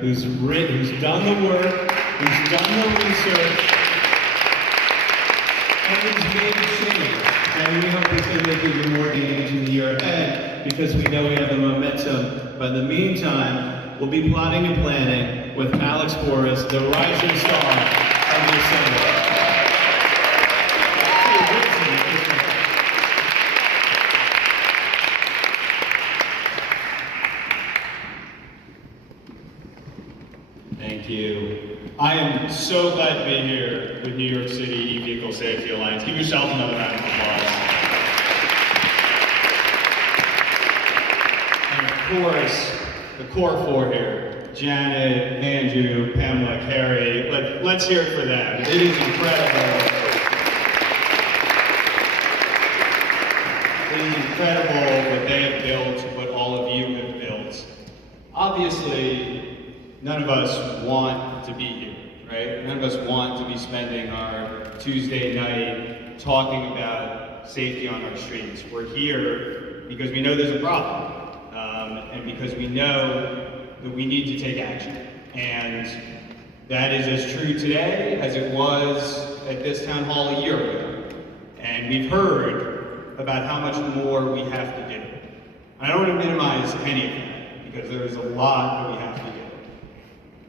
who's done the work, who's done the research, and who's made a change. And we hope it's going to make even more change in the year ahead, because we know we have the momentum. But in the meantime, we'll be plotting and planning with Alex Boris, the rising star of the Assembly. Thank you. I am so glad to be here with New York City E-Vehicle Safety Alliance. Give yourself another round of applause. And of course, the core four here, Janet, Andrew, Pamela, Carrie. Let's hear it for them. It is incredible. It is incredible what they have built, what all of you have built. Obviously, none of us want to be here, right? None of us want to be spending our Tuesday night talking about safety on our streets. We're here because we know there's a problem, and because we know that we need to take action. And that is as true today as it was at this town hall a year ago. And we've heard about how much more we have to do. I don't want to minimize any of that, because there is a lot that we have to do.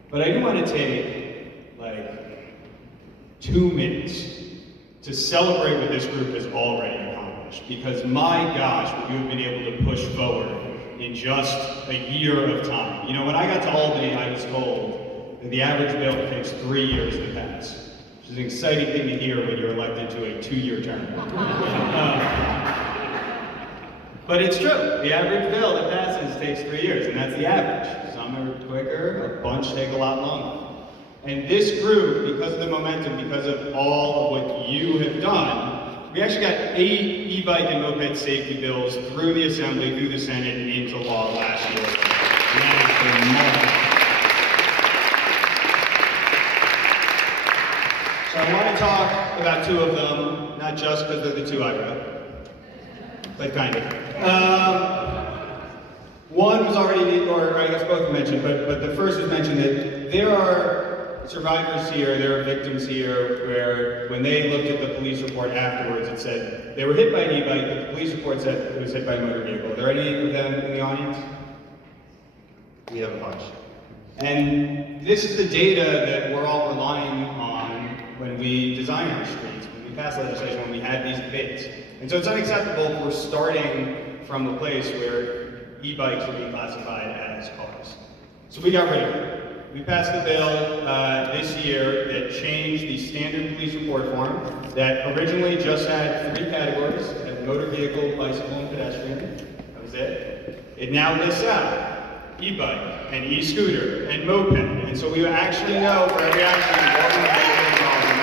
But I do want to take, 2 minutes to celebrate what this group has already accomplished. Because my gosh, what you have been able to push forward in just a year of time. You know, when I got to Albany, I was told that the average bill takes 3 years to pass, which is an exciting thing to hear when you're elected to a 2-year term. But it's true. The average bill that passes takes 3 years, and that's the average. Some are quicker, a bunch take a lot longer. And this group, because of the momentum, because of all of what you have done, we actually got 8 e-bike and moped safety bills through the Assembly, through the Senate, and into law last year. And that is phenomenal. So I want to talk about 2 of them, not just because they're the 2 I wrote, but kind of. One was already, or I guess both mentioned, but the first was mentioned that there are survivors here, there are victims here, where when they looked at the police report afterwards, it said they were hit by an e-bike, but the police report said it was hit by a motor vehicle. Are there any of them in the audience? We have a bunch. And this is the data that we're all relying on when we design our streets, when we pass legislation, when we have these debates. And so it's unacceptable if we're starting from a place where e-bikes are being classified as cars. So we got rid of it. We passed a bill this year that changed the standard police report form that originally just had 3 categories: had motor vehicle, bicycle, and pedestrian. That was it. It now lists out e-bike and e-scooter and moped. And so we actually know for every accident what we're getting involved in.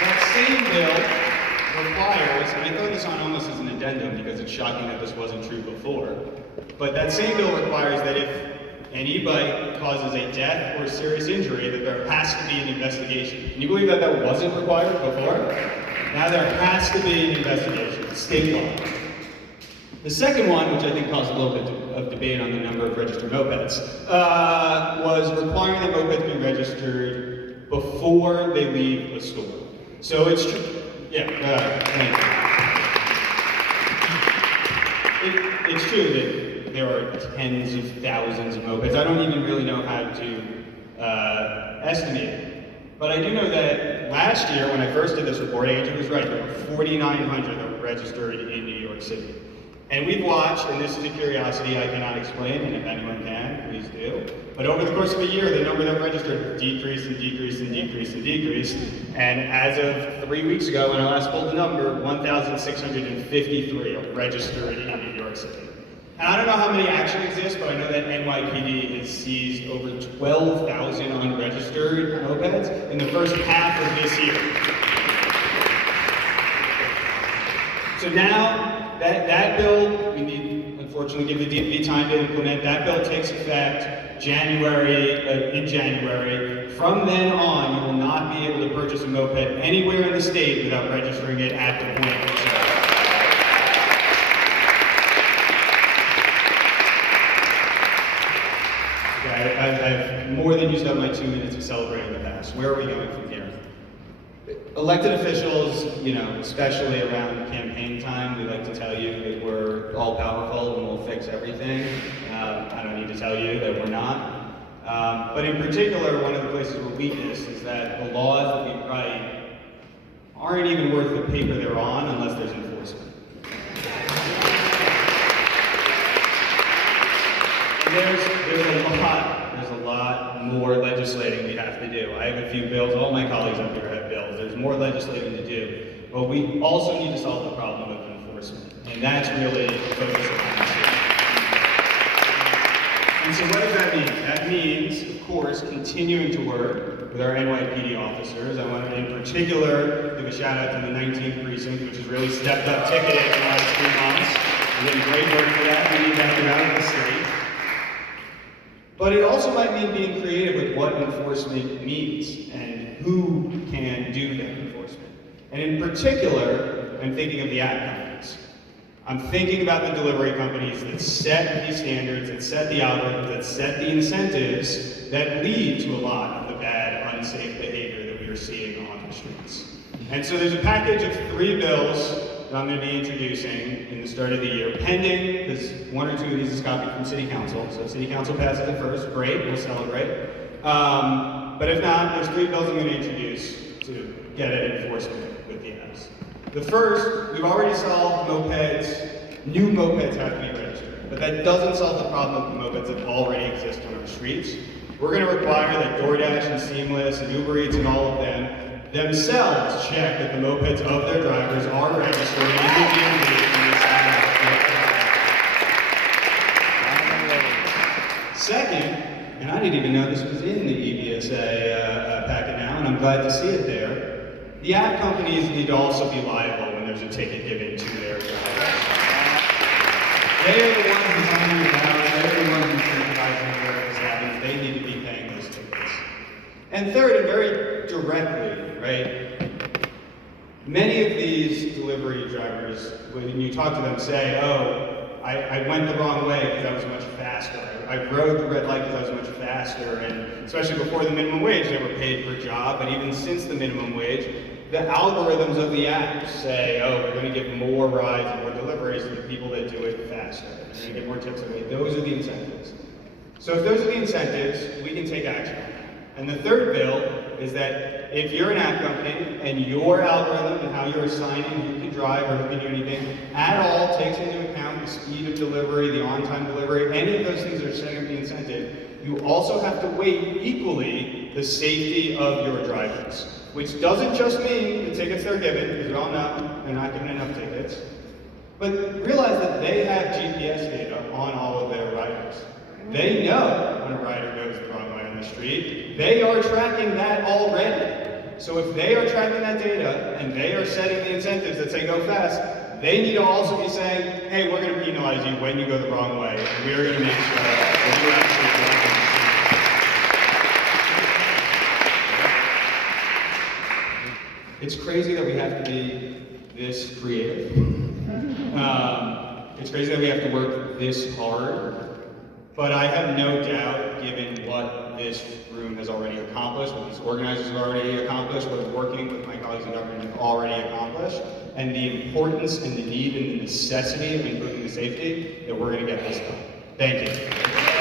That same bill requires, and I throw this on almost as an addendum because it's shocking that this wasn't true before, but that same bill requires that if an e-bike causes a death or serious injury, that there has to be an investigation. Can you believe that that wasn't required before? Now there has to be an investigation, it's state law. The second one, which I think caused a little bit of debate on the number of registered mopeds, was requiring that mopeds be registered before they leave a store. So it's true. Yeah, it's true that there are tens of thousands of mopeds. I don't even really know how to estimate it. But I do know that last year, when I first did this report, Andrew was right, there were 4,900 that were registered in New York City. And we've watched, and this is a curiosity I cannot explain, and if anyone can, please do. But over the course of a year, the number that registered decreased and decreased and decreased and decreased. And as of 3 weeks ago, when I last pulled the number, 1,653 are registered in New York City. And I don't know how many actually exist, but I know that NYPD has seized over 12,000 unregistered mopeds in the first half of this year. So now, that bill, we need, unfortunately, give the DMV time to implement. That bill takes effect in January. From then on, you will not be able to purchase a moped anywhere in the state without registering it at the point of sale. Okay, I've more than used up my 2 minutes of celebrating the past. Where are we going from here? Elected officials, especially around campaign time, we like to tell you that we're all powerful and we'll fix everything. I don't need to tell you that we're not. But in particular, one of the places we're weakness is that the laws that we write aren't even worth the paper they're on unless there's enforcement. There's a lot more legislating we have to do. I have a few bills, all my colleagues up here have bills. There's more legislating to do. But we also need to solve the problem of enforcement. And that's really the focus of this year. And so what does that mean? That means, of course, continuing to work with our NYPD officers. I want to, in particular, give a shout out to the 19th precinct, which has really stepped up ticketing in the last 3 months. We're doing great work for that. We need that throughout the city. But it also might mean being creative with what enforcement means and who can do that enforcement. And in particular, I'm thinking of the app companies. I'm thinking about the delivery companies that set these standards, that set the algorithms, that set the incentives that lead to a lot of the bad, unsafe behavior that we are seeing on the streets. And so there's a package of 3 bills that I'm going to be introducing in the start of the year, pending, because 1 or 2 of these is copied from City Council. So if City Council passes it first, great, we'll celebrate. But if not, there's 3 bills I'm going to introduce to get at enforcement with the apps. The first, we've already solved mopeds. New mopeds have to be registered. But that doesn't solve the problem with the mopeds that already exist on our streets. We're going to require that DoorDash and Seamless and Uber Eats and all of them themselves check that the mopeds of their drivers are registered in the DMV and they sign out. Second, and I didn't even know this was in the EBSA packet now, and I'm glad to see it there, the app companies need to also be liable when there's a ticket given to their drivers. They are the ones designing the routes, they're the ones incentivizing where it's happening, they need to be paying those tickets. And third, and very directly, right? Many of these delivery drivers, when you talk to them, say, oh, I went the wrong way because I was much faster. I rode the red light because I was much faster. And especially before the minimum wage, they were paid per job. But even since the minimum wage, the algorithms of the app say, oh, we're going to give more rides and more deliveries to the people that do it faster. We're going to get more tips away. Those are the incentives. So if those are the incentives, we can take action on that. And the third bill is that if you're an app company and your algorithm and how you're assigning who can drive or who can do anything at all takes into account the speed of delivery, the on-time delivery, any of those things that are setting up the incentive, you also have to weight equally the safety of your drivers, which doesn't just mean the tickets they're given, because we all know they're not given enough tickets, but realize that they have GPS data on all of their riders. They know when a rider goes the wrong way on the street. They are tracking that already. So if they are tracking that data and they are setting the incentives that say go fast, they need to also be saying, hey, we're going to penalize you when you go the wrong way. And we are going to make sure that you actually drive. It's crazy that we have to be this creative. It's crazy that we have to work this hard. But I have no doubt, given what this room has already accomplished, what these organizers have already accomplished, what working with my colleagues in government have already accomplished, and the importance and the need and the necessity of improving the safety, that we're going to get this done. Thank you.